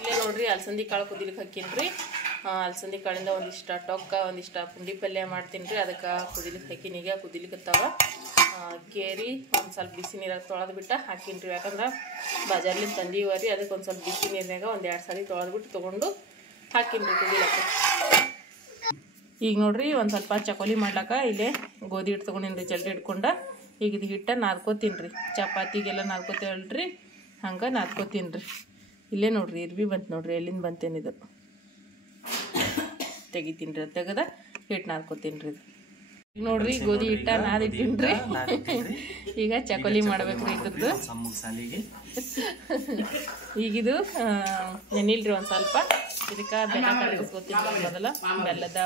ಇಲ್ಲೇ ನೋಡ್ರಿ ಅಲಸಂದಿ ಕಾಳು ಕುದಿಲಿಕ್ಕೆ ಹಾಕೀನಿ ರೀ. ಅಲಸಂದಿ ಕಾಳಿಂದ ಒಂದಿಷ್ಟ ಟೊಕ್ಕ ಒಂದಿಷ್ಟ ಪುಂಡಿ ಪಲ್ಯ ಮಾಡ್ತೀನಿ ರೀ. ಅದಕ್ಕೆ ಕುದಿಲಿಕ್ಕೆ ಹಾಕಿನಿ. ಈಗ ಕುದಿಲಿಕ್ಕತ್ತಾವ. ಕೇರಿ ಒಂದು ಸ್ವಲ್ಪ ಬಿಸಿ ನೀರಾಗ ತೊಳೆದ್ಬಿಟ್ಟು ಹಾಕಿನ್ರಿ. ಯಾಕಂದ್ರೆ ಬಜಾರ್ಲಿಂದ ತಂದೀವರಿ, ಅದಕ್ಕೆ ಒಂದು ಸ್ವಲ್ಪ ಬಿಸಿ ನೀರಿನಾಗ ಒಂದು 2 ಸಾರಿ ತೊಳೆದ್ಬಿಟ್ಟು ತೊಗೊಂಡು ಹಾಕಿನ್ರಿ ಕುದಿಲಕ್ಕೆ. ಈಗ ನೋಡ್ರಿ ಒಂದು ಸ್ವಲ್ಪ ಚಕೋಲಿ ಮಾಡ್ಲಕ್ಕ ಇಲ್ಲೇ ಗೋಧಿ ಹಿಟ್ಟು ತೊಗೊಂಡಿನ್ರಿ, ಜಲ್ದಿ ಹಿಡ್ಕೊಂಡು. ಈಗ ಇದು ಹಿಟ್ಟ ನಾದ್ಕೋತೀನ್ರಿ, ಚಪಾತಿಗೆಲ್ಲ ನಾದ್ಕೋತೇವಲ್ರಿ ಹಂಗೆ ನಾದ್ಕೋತೀನ್ರಿ. ಇಲ್ಲೇ ನೋಡ್ರಿ ಇರ್ಬಿ ಬಂತು ನೋಡ್ರಿ, ಎಲ್ಲಿಂದ ಬಂತೇನಿದು ತೆಗಿತೀನ್ರಿ. ಅದು ತೆಗೆದ ಹಿಟ್ಟು ನಾದ್ಕೋತೀನ್ರಿ. ಇದು ಈಗ ನೋಡ್ರಿ ಗೋಧಿ ಹಿಟ್ಟ ನಾದಿಟ್ಟಿನ್ರಿ. ಈಗ ಚಕೋಲಿ ಮಾಡ್ಬೇಕ್ರಿ ಇದ್ರದ್ದು. ಈಗಿದು ನೆನಿಲ್ರಿ ಒಂದು ಸ್ವಲ್ಪ. ಇದಕ್ಕೆ ಬೆಲ್ಲ ಕರಗಿಸ್ಕೊತೀನಿ ಮೊದಲ. ಬೆಲ್ಲದ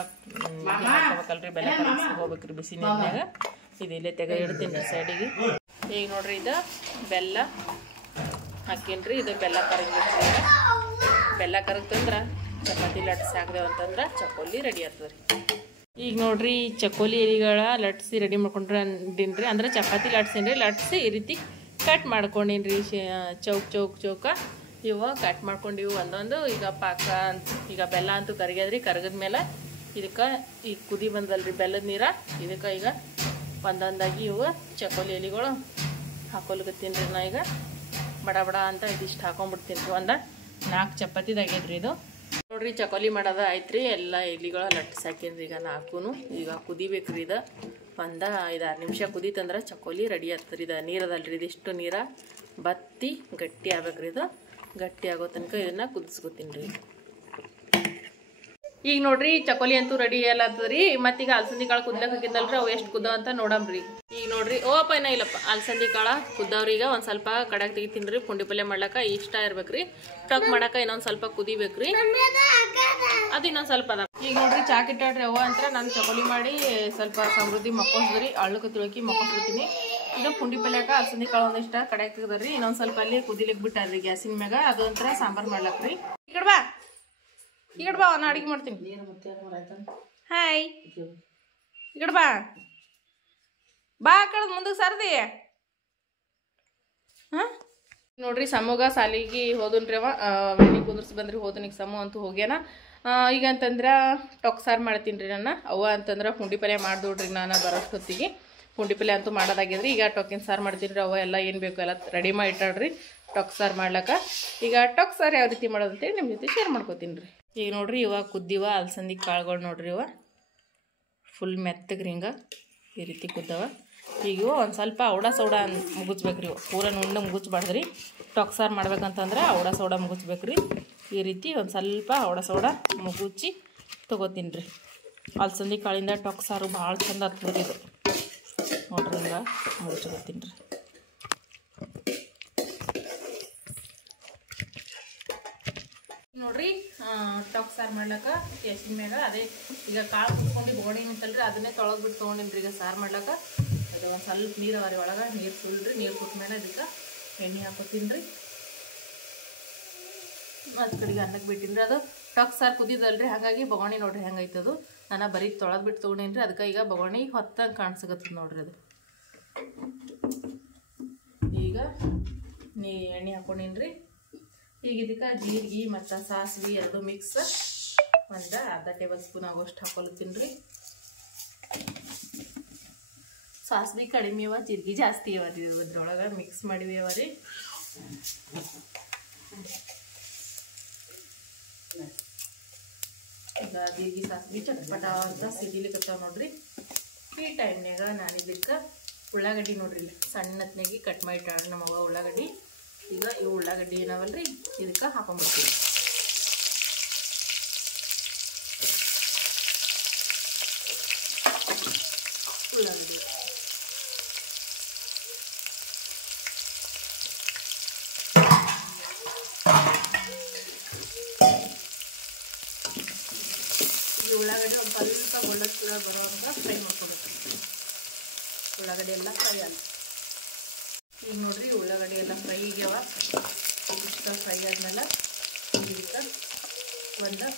ಮಾಡ್ಕೋಬೇಕಲ್ರಿ, ಬೆಲ್ಲ ಕರಗಿಸ್ಕೋಬೇಕ್ರಿ ಬಿಸಿ ನೀರಿನಾಗ. ಇದು ಇಲ್ಲೇ ತೆಗೆದು ಇಡ್ತೀನಿ ರೀ ಸೈಡಿಗೆ. ಈಗ ನೋಡ್ರಿ ಇದು ಬೆಲ್ಲ ಹಾಕೀನ್ರಿ. ಇದು ಬೆಲ್ಲ ಕರಗಿಸ್ರಿ. ಬೆಲ್ಲ ಕರಗ್ತಂದ್ರೆ ಚಪಾತಿ ಲಟ್ಸಿ ಹಾಕ್ದೇವು ಅಂತಂದ್ರೆ ಚಕೋಲಿ ರೆಡಿ ಆಗ್ತದೆ ರೀ. ಈಗ ನೋಡ್ರಿ ಚಕೋಲಿ ಎಲೆಗಳ ಲಟ್ಸಿ ರೆಡಿ ಮಾಡ್ಕೊಂಡ್ರಿ ಅಂದಿನ್ರಿ. ಅಂದ್ರೆ ಚಪಾತಿ ಲಟ್ಸೀನ್ರಿ. ಲಟ್ಸಿ ಈ ರೀತಿ ಕಟ್ ಮಾಡ್ಕೊಂಡಿನ್ರಿ, ಚೌಕ ಇವು ಕಟ್ ಮಾಡ್ಕೊಂಡಿವು ಒಂದೊಂದು. ಈಗ ಪಾಕ ಈಗ ಬೆಲ್ಲ ಅಂತೂ ಕರಗ್ಯದ್ರಿ. ಕರಗದ್ಮೇಲೆ ಇದಕ್ಕೆ ಈಗ ಕುದಿ ಬಂದಲ್ರಿ ಬೆಲ್ಲದ ನೀರ, ಇದಕ್ಕೆ ಈಗ ಒಂದೊಂದಾಗಿ ಇವು ಚಕೋಲಿ ಎಲೆಗಳು ಹಾಕೊಲ್ಗತ್ತೀನಿ ನಾ. ಈಗ ಬಡ ಬಡ ಅಂತ ಇದಿಷ್ಟು ಹಾಕೊಂಡ್ಬಿಡ್ತೀನಿ ರೀ. ಒಂದು 4 ಚಪಾತಿದಾಗೈತ್ರಿ ಇದು. ನೋಡ್ರಿ ಚಕೋಲಿ ಮಾಡೋದ ಆಯ್ತು ರೀ. ಎಲ್ಲ ಎಲೆಗಳು ಲಟ್ಸಿ ಹಾಕೇನ್ರಿ. ಈಗ 4 ಈಗ ಕುದಿಬೇಕ್ರಿ. ಇದು ಒಂದು 5-6 ನಿಮಿಷ ಕುದೀತಂದ್ರೆ ಚಕೋಲಿ ರೆಡಿ ಆಗ್ತದೆ. ಇದು ನೀರದಲ್ರಿ, ಇದಿಷ್ಟು ನೀರ ಬತ್ತಿ ಗಟ್ಟಿ ಆಗ್ಬೇಕ್ರಿ. ಇದು ಗಟ್ಟಿ ಆಗೋ ತನಕ ಇದನ್ನು ಕುದಿಸ್ಕೊತೀನಿ ರೀ. ಈಗ ನೋಡ್ರಿ ಚಕೋಲಿ ಅಂತೂ ರೆಡಿ ಎಲ್ಲ ಆಗ್ತದ್ರಿ. ಮತ್ತೀಗ ಅಲಸಂದಿ ಕಾಳು ಕುದ್ಲಕ್ಕೆ ಹಾಕಿದ್ದಲ್ರಿ, ಅವು ಎಷ್ಟು ಕುದ್ದಾವ ಅಂತ ನೋಡಮ್ರಿ. ಈಗ ನೋಡ್ರಿ ಓಪನ ಇಲ್ಲಪ್ಪ ಅಲಸಂದಿ ಕಾಳು ಕುದ್ದವ್ರಿ. ಈಗ ಒಂದು ಸ್ವಲ್ಪ ಕಡೆಗೆ ತೆಗಿತೀನಿ ರೀ. ಪುಂಡಿ ಪಲ್ಯ ಮಾಡ್ಲಕ್ಕ ಇಷ್ಟ ಇರ್ಬೇಕ್ರಿ. ಟಕ್ ಮಾಡಕ್ಕೆ ಇನ್ನೊಂದು ಸ್ವಲ್ಪ ಕುದಿಬೇಕ್ರಿ. ಅದು ಇನ್ನೊಂದು ಸ್ವಲ್ಪ ಅದ. ಈಗ ನೋಡ್ರಿ ಚಾಕ್ ಇಟ್ಟಾಡ್ರಿ ಅವ್ವ ಅಂತ ನಾನು ಚಕೋಲಿ ಮಾಡಿ ಸ್ವಲ್ಪ ಸಮೃದ್ಧಿ ಮಕ್ಕೋಸ್ದ್ರಿ. ಅಳ್ಳಕ್ಕೆ ತಿಳಕಿ ಮಕ್ಕೋಸ್ಬಿಡ್ತೀನಿ. ಇದು ಪುಂಡಿ ಪಲ್ಯಕ್ಕೆ ಅಲಸಂದಿ ಕಾಳು ಒಂದಿಷ್ಟ ಕಡೆಗೆ ತೆಗ್ದ್ರಿ. ಇನ್ನೊಂದು ಸ್ವಲ್ಪ ಅಲ್ಲಿ ಕುದಿಲಿಕ್ಕೆ ಬಿಟ್ಟಾರ್ರಿ ಗ್ಯಾಸಿನ ಮ್ಯಾಗ. ಅದು ಒಂಥರ ಸಾಂಬಾರು ಮಾಡ್ಲಕ್ರಿ. ಈ ಕಡೆ ಬಾ ನಾನು ಅಡುಗೆ ಮಾಡ್ತೀನಿ. ಹಾಯ್ ಈ ಕಡೆ ಬಾ ಕಡೆ ಮುಂದಕ್ಕೆ ಸರ್ದಿ. ಹಾಂ ನೋಡ್ರಿ ಸಮೂಗ ಸಾಲಿಗೆ ಹೋದನ್ರಿ. ಅವ ಮನೆಗೆ ಕುಂದ್ರಿಸಿ ಬಂದ್ರಿ. ಹೋದನಿಗೆ ಸಮೂ ಅಂತೂ ಹೋಗ್ಯಾನ. ಈಗ ಅಂತಂದ್ರೆ ಟೊಕ್ ಸಾರು ಮಾಡ್ತೀನಿ ರೀ ನಾನು. ಅವ್ವ ಅಂತಂದ್ರೆ ಪುಂಡಿ ಪಲ್ಯ ಮಾಡಿದೋಡ್ರಿ ನಾನು ಬರೋಷ್ಟೊತ್ತಿಗೆ. ಪುಂಡಿ ಪಲ್ಯ ಅಂತೂ ಮಾಡೋದಾಗ್ಯದ್ರಿ. ಈಗ ಟೊಕ್ಕಿನ ಸಾರು ಮಾಡ್ತೀನಿ ರೀ. ಅವ್ವ ಎಲ್ಲ ಏನು ಬೇಕು ಎಲ್ಲ ರೆಡಿ ಮಾಡಿ ಇಟ್ಟಾಡ್ರಿ ಟೊಕ್ ಸಾರು ಮಾಡ್ಲಕ್ಕ. ಈಗ ಟೊಕ್ ಸಾರು ಯಾವ ರೀತಿ ಮಾಡೋದು ಅಂತೇಳಿ ನಿಮ್ಮ ಜೊತೆ ಶೇರ್ ಮಾಡ್ಕೊತೀನಿ ರೀ. ಈಗ ನೋಡ್ರಿ ಇವಾಗ ಕುದ್ದಿವ ಅಲಸಂದಿ ಕಾಳುಗಳು ನೋಡ್ರಿ. ಇವ ಫುಲ್ ಮೆತ್ತಗ್ರಿ ಹಿಂಗೆ ಈ ರೀತಿ ಕುದ್ದವ. ಈಗ ಇವು ಒಂದು ಸ್ವಲ್ಪ ಔಡ ಸೌಡ ಮುಗಿಸ್ಬೇಕ್ರಿ. ಇವು ಪೂರ ನುಣ್ಣ ಮುಗಿಸ್ಬಾರ್ದ್ರಿ. ಟೊಕ್ ಸಾರು ಮಾಡ್ಬೇಕಂತಂದ್ರೆ ಔಡ ಸೌಡ ಮುಗಿಸ್ಬೇಕ್ರಿ. ಈ ರೀತಿ ಒಂದು ಸ್ವಲ್ಪ ಔಡ ಸೌಡ ಮುಗುಚಿ ತೊಗೋತೀನಿ ರೀ. ಅಲಸಂದಿ ಕಾಳಿಂದ ಟೊಕ್ ಸಾರು ಭಾಳ ಚಂದ ಆಗ್ತದೆ ಇದು. ನೋಡ್ರಿ ಹಿಂಗೆ ಮುಗಿಸ್ಕೊತೀನಿ ರೀ. ನೋಡ್ರಿ ಟೊಕ್ ಸಾರು ಮಾಡ್ಲಕ್ಕ ಗ್ಯಾಸಿನ ಮ್ಯಾಗ ಅದೇ ಈಗ ಕಾಳು ಕುತ್ಕೊಂಡು ಬೋಣಿ ನಿಂತಲ್ರಿ, ಅದನ್ನೇ ತೊಳೆದ್ಬಿಟ್ಟು ತೊಗೊಂಡಿನ್ರಿ. ಈಗ ಸಾರು ಮಾಡ್ಲಕ್ಕ ಅದು ಒಂದು ಸ್ವಲ್ಪ ನೀರು ಅವರಿ ಒಳಗೆ ನೀರು ಸುಲ್ರಿ. ನೀರು ಕುಟ್ಟ ಮೇಲೆ ಅದಕ್ಕೆ ಎಣ್ಣೆ ಹಾಕೋತೀನಿ ರೀ. ಅದು ಕಡೆಗೆ ಅನ್ನಕ್ಕೆ ಬಿಟ್ಟಿನಿ ರೀ. ಅದು ಟೊಕ್ ಸಾರು ಕುದಿದಲ್ರಿ, ಹಾಗಾಗಿ ಬೊಗಣಿ ನೋಡ್ರಿ ಹೆಂಗೈತದು. ನಾನು ಬರೀ ತೊಳೆದ್ಬಿಟ್ಟು ತೊಗೊಂಡೇನಿ ರೀ. ಅದಕ್ಕೆ ಈಗ ಬೊಗಣಿ ಹೊತ್ತಂಗೆ ಕಾಣಿಸಕತ್ತದ ನೋಡ್ರಿ ಅದು. ಈಗ ಎಣ್ಣೆ ಹಾಕೊಂಡೀನಿ ರೀ. ಈಗ ಇದಕ್ಕೆ ಜೀರಿಗೆ ಮತ್ತು ಸಾಸಿವೆ ಎರಡು ಮಿಕ್ಸ್ ಒಂದು ಅರ್ಧ ಟೇಬಲ್ ಸ್ಪೂನ್ ಆಗೋಷ್ಟು ಹಾಕೊಳ್ತೀನಿ ರೀ. ಸಾಸಿವೆ ಕಡಿಮೆ ಅವ, ಜೀರಿಗೆ ಜಾಸ್ತಿ ಅವ ರೀ. ಅದ್ರೊಳಗೆ ಮಿಕ್ಸ್ ಮಾಡಿವಿ ಅವ ರೀ. ಈಗ ಜೀರಿಗೆ ಸಾಸಿವೆ ಚಟ್ಪಟ ಅಂತ ಸಿಡಿಲಿಕತ್ತಾವ ನೋಡ್ರಿ. ಈ ಟೈಮ್ನಾಗ ನಾನು ಇದಕ್ಕೆ ಉಳ್ಳಾಗಡ್ಡಿ ನೋಡ್ರಿ ಸಣ್ಣತ್ನಾಗಿ ಕಟ್ ಮಾಡಿಟ್ಟಾಡ್ರಿ ನಮ್ಮವ್ವ ಉಳ್ಳಾಗಡ್ಡಿ. ಈಗ ಈ ಉಳ್ಳಾಗಡ್ಡಿ ಏನವಲ್ರಿ ಇದಕ್ಕೆ ಹಾಕೊಂಡ್ಬಿಡ್ತೀವಿ. ಉಳ್ಳಾಗಡ್ಡಿ ಈ ಉಳ್ಳಾಗಡ್ಡಿ ಒಂದು ಸ್ವಲ್ಪ ಒಳ್ಳೆದ ಕೂಡ ಬರೋವಂಗ ಫ್ರೈ ಮಾಡ್ಕೊಬೇಕು. ಉಳ್ಳಾಗಡ್ಡಿ ಎಲ್ಲ ಫ್ರೈ ಆಗ. ಈಗ ನೋಡ್ರಿ ಉಳ್ಳಾಗಡ್ಡಿ ಎಲ್ಲ ಫ್ರೈ ಆಗ್ಯಾವ. ಇಷ್ಟ ಫ್ರೈ ಆದ್ಮೇಲೆ ಇದಕ್ಕೆ ಒಂದು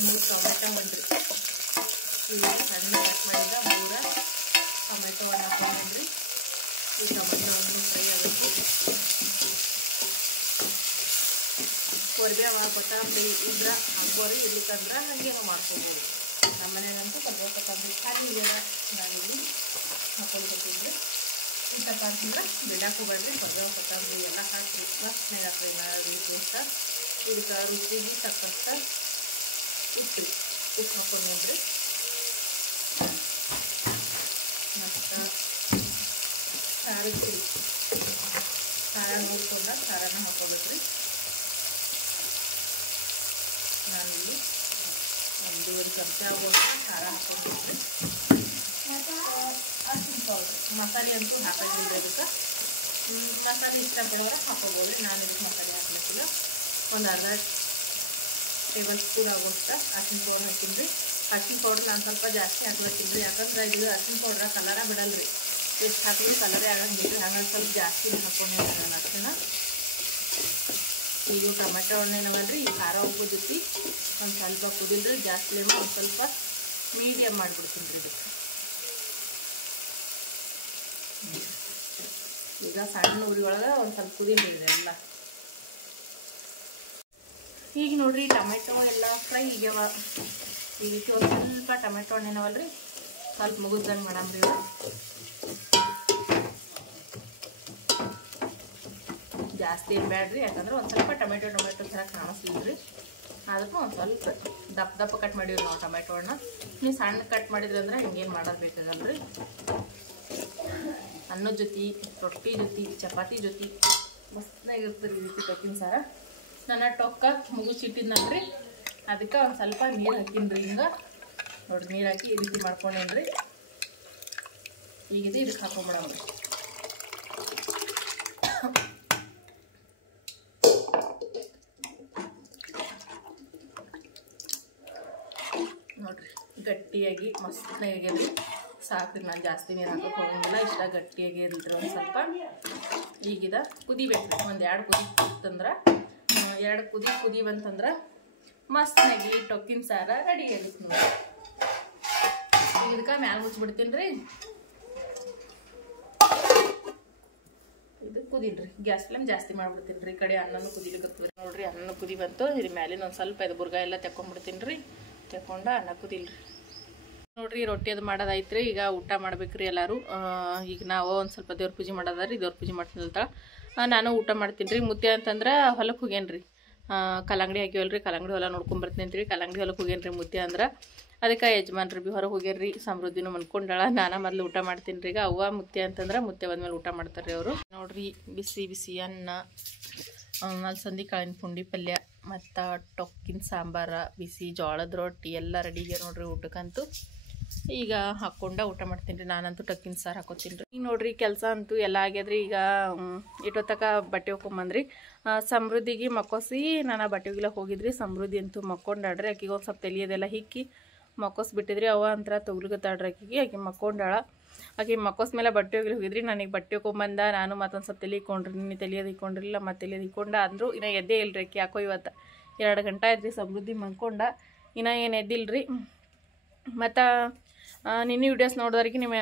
3 ಟೊಮೆಟೊ ಒಂದ್ರಿ. ಈಗ ಸಣ್ಣ ಕಟ್ ಮಾಡಿದ 3 ಟೊಮೆಟೊ ಒಂದು ಹಾಕೊಂಡ್ರಿ. ಈ ಟೊಮೆಟೊ ಒಂದು ಫ್ರೈ ಆಗುತ್ತೆ. ಕೊರಿಬೇವು ಕೊತ್ತಂಬರಿ ಇದ್ರೆ ಹಾಕೋರಿ, ಇರ್ಲಿಕ್ಕಂದ್ರೆ ಹಾಗೆ ಮಾಡ್ಕೊಬೋದು. ನಮ್ಮ ಮನೆಗಂತೂ ಕೊತ್ತಂಬರಿ ಖಾಲಿ ಇದೆ, ನಾನಿಲ್ಲಿ ಹಾಕೊಂಡ್ಬಿಟ್ಟಿದ್ರಿ. ಇಷ್ಟಪ್ಪ ಅಂತಂದ್ರೆ ಬಿಡಕ್ಕೆ ಹೋಗ್ಬೇಡ್ರಿ. ಕರ್ಬೇವು ಕೊತ್ತಂಬರಿ ಎಲ್ಲ ಹಾಕಿ ವಾಸನೆ ಹಾಕ್ರಿ ಮಾಡಿ ಪೇಸ್ಟ್. ಇದಕ್ಕೆ ರುಚಿಗೆ ತಕ್ಕಷ್ಟ ಉಪ್ಪು ಹಾಕೊಂಡ್ರಿ. ಮತ್ತು ಖಾರದ ಪುಡಿ ಖಾರ ನೋಡ್ಕೊಂಡ ಖಾರನ ಹಾಕೋಬೇಕ್ರಿ. ನಾನಿಲ್ಲಿ 1 ಚಮಚ ಆಗುವಷ್ಟು ಖಾರ ಹಾಕೊಂಡಿದ್ರಿ. ಮತ್ತು ಅರಿಶಿನ ಪೌಡ್ರ್ ಮಸಾಲೆ ಅಂತೂ ಹಾಕೋದಿಲ್ಲ. ಇದಕ್ಕೆ ಮಸಾಲೆ ಇಷ್ಟಪಡೋದ್ರೆ ಹಾಕೋಬೋದು. ನಾನು ಇದಕ್ಕೆ ಮಸಾಲೆ ಹಾಕ್ಲಿಕ್ಕಿಲ್ಲ. ಒಂದು ಅರ್ಧ ಟೇಬಲ್ ಸ್ಪೂನ್ ಆಗುವಷ್ಟು ಅರಿಶಿನ ಪೌಡ್ರ್ ಹಾಕಿನ್ರಿ. ಅರಿಶಿನ ಪೌಡ್ರ್ ನಾನು ಸ್ವಲ್ಪ ಜಾಸ್ತಿ ಹಾಕ್ಬೇಕಿಲ್ರಿ, ಯಾಕಂದ್ರೆ ಇದು ಅರಿಶಿನ ಪೌಡ್ರ ಕಲರ ಬಿಡಲ್ರಿ. ಎಷ್ಟು ಹಾಕಿದ್ರು ಕಲರೇ ಆಗಂಗಿಲ್ಲ. ಹಾಗಾಗಿ ಸ್ವಲ್ಪ ಜಾಸ್ತಿನೇ ಹಾಕೊಂಡಿದ್ದೆ ನಾನು ಅರಿಶಿನ. ಈಗ ಟೊಮೆಟೊ ಹಣ್ಣು ಏನವಲ್ರಿ ಈ ಖಾರ ಉಪ್ಪು ಜೊತೆ ಒಂದು ಸ್ವಲ್ಪ ಕುದಿಲ್ರಿ. ಗ್ಯಾಸ್ ಫ್ಲೇಮ್ ಒಂದು ಸ್ವಲ್ಪ ಮೀಡಿಯಮ್ ಮಾಡಿಬಿಡ್ತೀನಿ ರೀ ಇದಕ್ಕೆ. ಈಗ ಸಣ್ಣ ಉರಿ ಒಳಗೆ ಒಂದು ಸ್ವಲ್ಪ ಕುದಿಲ್ರಿ ಇದೆಲ್ಲ. ಈಗ ನೋಡ್ರಿ ಟೊಮೆಟೊ ಎಲ್ಲ ಫ್ರೈ ಆಗ್ಯಾವ. ಈ ರೀತಿ ಒಂದು ಸ್ವಲ್ಪ ಟೊಮೆಟೊ ಹಣ್ಣು ಏನವಲ್ರಿ ಸ್ವಲ್ಪ ಮುಗಿದಂಗೆ ಮಾಡಮ್ರಿ. ಜಾಸ್ತಿ ಏನು ಬೇಡ್ರಿ, ಯಾಕಂದ್ರೆ ಒಂದು ಸ್ವಲ್ಪ ಟೊಮೆಟೊ ಥರ ಕಾಣಿಸ್ಲಿದ್ರಿ. ಅದಕ್ಕೂ ಒಂದು ಸ್ವಲ್ಪ ದಪ್ಪ ಕಟ್ ಮಾಡಿವ್ರಿ ನಾವು ಟೊಮೆಟೊ ಹಣ್ಣು. ನೀವು ಸಣ್ಣ ಕಟ್ ಮಾಡಿದ್ರಿ ಅಂದ್ರೆ ಹಿಂಗೇನು ಮಾಡೋದು ಬೇಕಾಗಲ್ರಿ. ಅನ್ನದ ಜೊತೆ, ರೊಟ್ಟಿ ಜೊತೆ, ಚಪಾತಿ ಜೊತೆ ಮಸ್ತಾಗಿರ್ತದೆ ಈ ರೀತಿ ತೊಕ್ಕಿನ ಸಾರ. ನನ್ನ ಟೊಕ್ಕ ಮುಗಿಸಿಟ್ಟಿದ್ನಲ್ರಿ, ಅದಕ್ಕೆ ಒಂದು ಸ್ವಲ್ಪ ನೀರು ಹಾಕಿನ್ರಿ. ಹಿಂಗೆ ನೋಡ್ರಿ ನೀರು ಹಾಕಿ ಈ ರೀತಿ ಮಾಡ್ಕೊಂಡೇನ್ರಿ. ಈಗ ಇದಕ್ಕೆ ಹಾಕೊಂಬಿಡಮ್ರಿ. ನೋಡ್ರಿ ಗಟ್ಟಿಯಾಗಿ ಮಸ್ತಾಗ್ಯದ್ರಿ. ಸಾಕ್ರಿ, ನಾನು ಜಾಸ್ತಿ ನೀರು ಹಾಕೋಕೆ ಹೋಗಂಗಿಲ್ಲ. ಇಷ್ಟ ಗಟ್ಟಿಯಾಗಿ ಇರಲ್ರಿ ಒಂದು ಸ್ವಲ್ಪ. ಈಗಿದ ಕುದಿಬೇಕು. ಒಂದು 2 ಕುದಿ ಕುತ್ತಂದ್ರೆ 2 ಕುದಿ ಬಂತಂದ್ರೆ ಮಸ್ತಾಗಿ ಟೊಕ್ಕಿನ ಸಾರ ರೆಡಿ ಆಗುತ್ತೆ ನೋಡಿ. ಇದಕ್ಕೆ ಮ್ಯಾಲೆ ಮುಚ್ಚಿಬಿಡ್ತೀನಿ ರೀ. ಇದು ಕುದಿಲ್ರಿ, ಗ್ಯಾಸ್ ಫ್ಲೇಮ್ ಜಾಸ್ತಿ ಮಾಡ್ಬಿಡ್ತೀನಿ ರೀ. ಈ ಕಡೆ ಅನ್ನನೂ ಕುದಿಲಿಕ್ಕೆ ನೋಡ್ರಿ. ಅನ್ನ ಕುದಿ ಬಂತು. ಇದು ಮ್ಯಾಲಿನ ಒಂದು ಸ್ವಲ್ಪ ಇದು ಬುರ್ಗ ಎಲ್ಲ ತೆಕ್ಕೊಂಡ್ಬಿಡ್ತೀನಿ ರೀ. ತೆಕ್ಕೊಂಡ ಅನ್ನ ಕುದಿಲ್ರಿ. ನೋಡ್ರಿ ರೊಟ್ಟಿ ಅದು ಮಾಡೋದಾಯ್ತು. ಈಗ ಊಟ ಮಾಡ್ಬೇಕ್ರಿ ಎಲ್ಲರೂ. ಈಗ ನಾವು ಒಂದು ಸ್ವಲ್ಪ ದೇವ್ರ ಪೂಜೆ ಮಾಡೋದ್ರಿ. ದೇವ್ರ ಪೂಜೆ ಮಾಡ್ತೀನಿ ನಾನು ಊಟ ಮಾಡ್ತೀನಿ ರೀ. ಮುದ್ದೆ ಅಂತಂದ್ರೆ ಹೊಲಕ್ಕೆ ಹೋಗ್ಯಾನ್ರಿ. ಕಲ್ಲಂಗಡಿ ಹಾಕಿವಲ್ರಿ, ಕಲ್ಲಂಗಡಿ ಹೊಲ ನೋಡ್ಕೊಂಬರ್ತೀನಿ ರೀ. ಕಲ್ಲಂಗಡಿ ಹೊಲಕ್ಕೆ ಹೋಗ್ಯಾನ್ರಿ ಮುದ್ದೆ ಅಂದ್ರೆ. ಅದಕ್ಕೆ ಯಜಮಾನ್ರು ಭೀ ಹೊರಗೆ ಹೋಗ್ಯಾರ್ರಿ. ಸಮೃದ್ಧಿನೂ ಮನ್ಕೊಂಡಾಳ. ನಾನು ಮೊದಲು ಊಟ ಮಾಡ್ತೀನಿ ರೀ. ಈಗ ಅವ್ವ ಮುದ್ದೆ ಅಂತಂದ್ರೆ ಮುದ್ದೆ ಬಂದ್ಮೇಲೆ ಊಟ ಮಾಡ್ತಾರೆ ಅವರು. ನೋಡ್ರಿ ಬಿಸಿ ಬಿಸಿ ಅನ್ನ, ಅಲಸಂದಿ ಕಾಳಿನ ಪುಂಡಿ ಪಲ್ಯ ಮತ್ತು ಟೊಕ್ಕಿನ ಸಾಂಬಾರ, ಬಿಸಿ ಜೋಳದ ರೊಟ್ಟಿ ಎಲ್ಲ ರೆಡಿ ಇದೆ ನೋಡ್ರಿ ಊಟಕ್ಕಂತೂ. ಈಗ ಹಾಕ್ಕೊಂಡ ಊಟ ಮಾಡ್ತೀನಿ ರೀ. ನಾನಂತೂ ಟೊಕ್ಕಿನ ಸಾರು ಹಾಕೋತೀನಿ ರೀ. ಈಗ ನೋಡ್ರಿ ಕೆಲಸ ಅಂತೂ ಎಲ್ಲ ಆಗ್ಯದ್ರಿ. ಈಗ ಇಟ್ಟೊತ್ತಕ ಬಟ್ಟೆ ಹೋಗ್ಕೊಂಬಂದ್ರಿ. ಸಮೃದ್ಧಿಗೆ ಮಕ್ಕೋಸಿ ನಾನು ಬಟ್ಟೆ ಹೋಗಿಲ್ಲ ಹೋಗಿದ್ರಿ. ಸಮೃದ್ಧಿ ಅಂತೂ ಮಕ್ಕೊಂಡಾಡ್ರಿ. ಆಕಿಗೆ ಒಂದು ಸ್ವಲ್ಪ ತಲಿಯೋದೆಲ್ಲ ಹಿಕ್ಕಿ ಮಕ್ಕೋಸ್ಬಿಟ್ಟಿದ್ರಿ. ಅವ ಅಂತರ ತೊಗ್ಲಿಗತ್ತಾಡ್ರಿ ಆಕೆ ಮಕ್ಕೊಂಡಾಳ. ಆಕೆ ಮಕ್ಕೋಸ್ ಮೇಲೆ ಬಟ್ಟೆ ಹೋಗಿ ಹೋಗಿದ್ರಿ. ನನಗೆ ಬಟ್ಟೆ ಹೋಗ್ಕೊಂಬಂದ. ನಾನು ಮತ್ತೊಂದು ಸ್ವಲ್ಪ ತಲೆ ಇಕ್ಕೊಂಡ್ರಿ. ನಿನ್ನೆ ತಲಿಯೋದು ಇಕ್ಕೊಂಡಿರಲಿಲ್ಲ, ಮತ್ತೆ ತಲಿಯೋದು ಇಕ್ಕೊಂಡ ಅಂದರು. ಇನ್ನು ಎದ್ದೇ ಇಲ್ರಿ ಆಕೆ. ಯಾಕೋ ಇವತ್ತು 2 ಗಂಟೆ ಆಯ್ತು ಸಮೃದ್ಧಿ ಮನ್ಕೊಂಡ. ಇನ್ನು ಏನು ಎದ್ದಿಲ್ರಿ. ಮತ್ತು ನಿನ್ನೆ ವಿಡಿಯೋಸ್ ನೋಡಿದ್ರಿಗೆ ನಿಮ್ಮ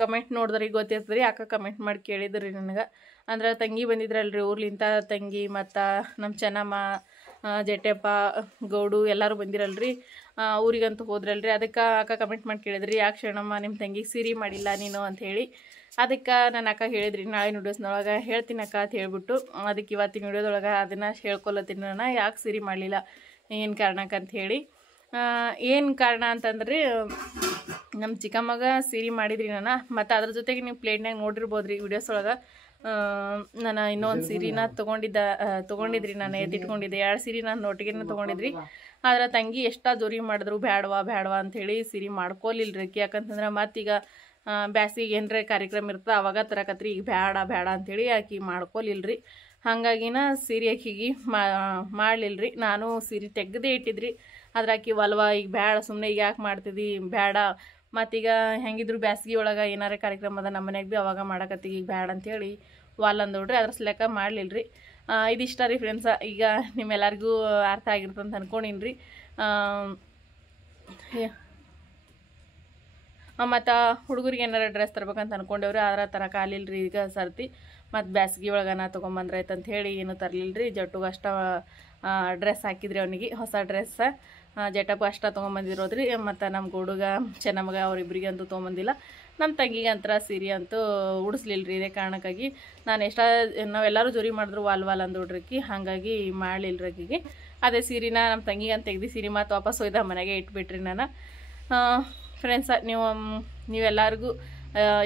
ಕಮೆಂಟ್ ನೋಡಿದ್ರಿಗೆ ಗೊತ್ತಿರ್ತದೆ ರೀ. ಅಕ್ಕ ಕಮೆಂಟ್ ಮಾಡಿ ಕೇಳಿದ್ರಿ ನನಗೆ. ಅಂದ್ರೆ ತಂಗಿ ಬಂದಿದ್ರಲ್ರಿ ಊರ್ಲಿಂದ. ತಂಗಿ ಮತ್ತು ನಮ್ಮ ಚೆನ್ನಮ್ಮ, ಜಟಪ್ಪ, ಗೌಡು ಎಲ್ಲರೂ ಬಂದಿರಲ್ರಿ. ಊರಿಗಂತೂ ಹೋದ್ರಲ್ರಿ. ಅದಕ್ಕೆ ಅಕ್ಕ ಕಮೆಂಟ್ ಮಾಡಿ ಕೇಳಿದ್ರಿ, ಯಾಕೆ ಶರಣಮ್ಮ ನಿಮ್ಮ ತಂಗಿಗೆ ಸೀರೆ ಮಾಡಿಲ್ಲ ನೀನು ಅಂಥೇಳಿ. ಅದಕ್ಕೆ ನನ್ನ ಅಕ್ಕ ಹೇಳಿದ್ರಿ, ನಾಳೆ ವಿಡಿಯೋಸ್ನೊಳಗೆ ಹೇಳ್ತೀನಿ ಅಕ್ಕ ಅಂತ ಹೇಳ್ಬಿಟ್ಟು. ಅದಕ್ಕೆ ಇವತ್ತಿನ ವಿಡಿಯೋದೊಳಗೆ ಅದನ್ನು ಹೇಳ್ಕೊಲತ್ತೀನಿ ನಾನು, ಯಾಕೆ ಸೀರೆ ಮಾಡಲಿಲ್ಲ, ಏನು ಕಾರಣಕ್ಕಂತ ಹೇಳಿ. ಏನು ಕಾರಣ ಅಂತಂದ್ರೆ ನಮ್ಮ ಚಿಕ್ಕಮ್ಮಗ ಸೀರೆ ಮಾಡಿದ್ರಿ ನಾನು. ಮತ್ತು ಅದ್ರ ಜೊತೆಗೆ ನೀವು ಪ್ಲೇಟ್ನಾಗ ನೋಡಿರ್ಬೋದು ರೀ ವಿಡಿಯೋಸ್ ಒಳಗೆ. ನಾನು ಇನ್ನೊಂದು ಸೀರೆನ ತೊಗೊಂಡಿದ್ರಿ. ನಾನು ಎತ್ತಿಟ್ಕೊಂಡಿದ್ದೆ 2 ಸೀರೆ ನಾನು ಒಟ್ಟಿಗೆನ ತೊಗೊಂಡಿದ್ರಿ. ಆದ್ರೆ ತಂಗಿ ಎಷ್ಟೋ ಜೋರಿ ಮಾಡಿದ್ರು ಬೇಡವಾ ಅಂಥೇಳಿ ಸೀರೆ ಮಾಡ್ಕೊಲಿಲ್ರಿ. ಯಾಕಂತಂದ್ರೆ ಮತ್ತೀಗ ಬ್ಯಾಸಿಗೆ ಏನರ ಕಾರ್ಯಕ್ರಮ ಇರ್ತದೆ ಅವಾಗ ತರಕತ್ರಿ. ಈಗ ಬೇಡ ಅಂಥೇಳಿ ಆಕೆ ಮಾಡ್ಕೊಲಿಲ್ರಿ. ಹಾಗಾಗಿನ ಸೀರೆ ಆಕಿಗೆ ಮಾಡಲಿಲ್ರಿ. ನಾನು ಸೀರೆ ತೆಗ್ದೇ ಇಟ್ಟಿದ್ರಿ. ಆದ್ರೆ ಆಕೆ ಒಲ್ವ ಈಗ ಬೇಡ, ಸುಮ್ಮನೆ ಈಗ ಯಾಕೆ ಮಾಡ್ತಿದ್ದಿ, ಬೇಡ, ಮತ್ತೀಗ ಹೆಂಗಿದ್ರು ಬ್ಯಾಸ್ಗೆ ಒಳಗೆ ಏನಾರ ಕಾರ್ಯಕ್ರಮ ಅದ ನಮ್ಮ ಮನೆಗೆ ಭೀ ಅವಾಗ ಮಾಡಕತ್ತೀಗ, ಈಗ ಬೇಡ ಅಂಥೇಳಿ ವಾಲ್ ಅಂದೋಡ್ರಿ. ಅದ್ರ ಲೆಕ್ಕ ಮಾಡಲಿಲ್ರಿ. ಇದಿಷ್ಟ ರೀ ಫ್ರೆಂಡ್ಸ. ಈಗ ನಿಮ್ಮೆಲ್ಲರಿಗೂ ಅರ್ಥ ಆಗಿರ್ತಂತ ಅನ್ಕೊಂಡಿನಿ ರೀ. ಮತ್ತು ಹುಡುಗರಿಗೆ ಏನಾರ ಡ್ರೆಸ್ ತರ್ಬೇಕಂತ ಅನ್ಕೊಂಡೇವ್ರಿ. ಆದ್ರೆ ತರಕಾಲಿಲ್ರಿ ಈಗ ಸರ್ತಿ. ಮತ್ತು ಬ್ಯಾಸ್ಗೆ ಒಳಗನ ತೊಗೊಂಬಂದ್ರಾಯ್ತು ಅಂತ ಹೇಳಿ ಏನೂ ತರಲಿಲ್ರಿ. ಜಟ್ಟುಗೆ ಅಷ್ಟ ಡ್ರೆಸ್ ಹಾಕಿದ್ರಿ ಅವನಿಗೆ, ಹೊಸ ಡ್ರೆಸ್. ಜಟಪ್ಪು ಅಷ್ಟ ತೊಗೊಂಬಂದಿರೋದ್ರಿ. ಮತ್ತು ನಮ್ಮ ಗೂಡುಗ ಚೆನ್ನಮ್ಮಗ ಅವ್ರಿಬ್ರಿಗೆ ಅಂತೂ ತೊಗೊಂಬಂದಿಲ್ಲ. ನಮ್ಮ ತಂಗಿಗೆ ಅಂತರ ಸೀರೆ ಅಂತೂ ಉಡಿಸ್ಲಿಲ್ಲ ರೀ. ಇದೇ ಕಾರಣಕ್ಕಾಗಿ ನಾವೆಲ್ಲರೂ ಜೋರಿ ಮಾಡಿದ್ರು ವಾಲ್ ಅಂದ್ಬಿಡ್ರಿಕಿ, ಹಾಗಾಗಿ ಮಾಡಲಿಲ್ರಕಿಗೆ. ಅದೇ ಸೀರೆನ ನಮ್ಮ ತಂಗಿಗೆ ಅಂತ ತೆಗ್ದು ಸೀರೆ ಮತ್ತು ವಾಪಸ್ ಒಯ್ದ ಮನೆಗೆ ಇಟ್ಬಿಟ್ರಿ ನಾನು. ಫ್ರೆಂಡ್ಸ, ನೀವೆಲ್ಲರಿಗೂ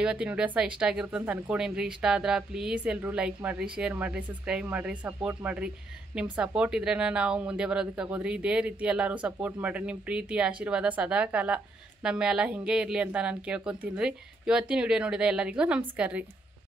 ಇವತ್ತಿನ ವಿಡಿಯೋ ಸಹ ಇಷ್ಟ ಆಗಿರುತ್ತೆ ಅಂತ ಅನ್ಕೊಂಡೀನಿ ರೀ. ಇಷ್ಟ ಆದ್ರೆ ಪ್ಲೀಸ್ ಎಲ್ಲರೂ ಲೈಕ್ ಮಾಡಿರಿ, ಶೇರ್ ಮಾಡಿರಿ, ಸಬ್ಸ್ಕ್ರೈಬ್ ಮಾಡಿರಿ, ಸಪೋರ್ಟ್ ಮಾಡಿರಿ. ನಿಮ್ಮ ಸಪೋರ್ಟ್ ಇದ್ರೇ ನಾವು ಮುಂದೆ ಬರೋದಕ್ಕಾಗೋದ್ರಿ. ಇದೇ ರೀತಿ ಎಲ್ಲರೂ ಸಪೋರ್ಟ್ ಮಾಡಿರಿ. ನಿಮ್ಮ ಪ್ರೀತಿ ಆಶೀರ್ವಾದ ಸದಾಕಾಲ ನಮ್ಮ ಎಲ್ಲ ಹಿಂಗೆ ಇರಲಿ ಅಂತ ನಾನು ಕೇಳ್ಕೊತೀನಿ ರೀ. ಇವತ್ತಿನ ವಿಡಿಯೋ ನೋಡಿದ ಎಲ್ಲರಿಗೂ ನಮಸ್ಕಾರ ರೀ.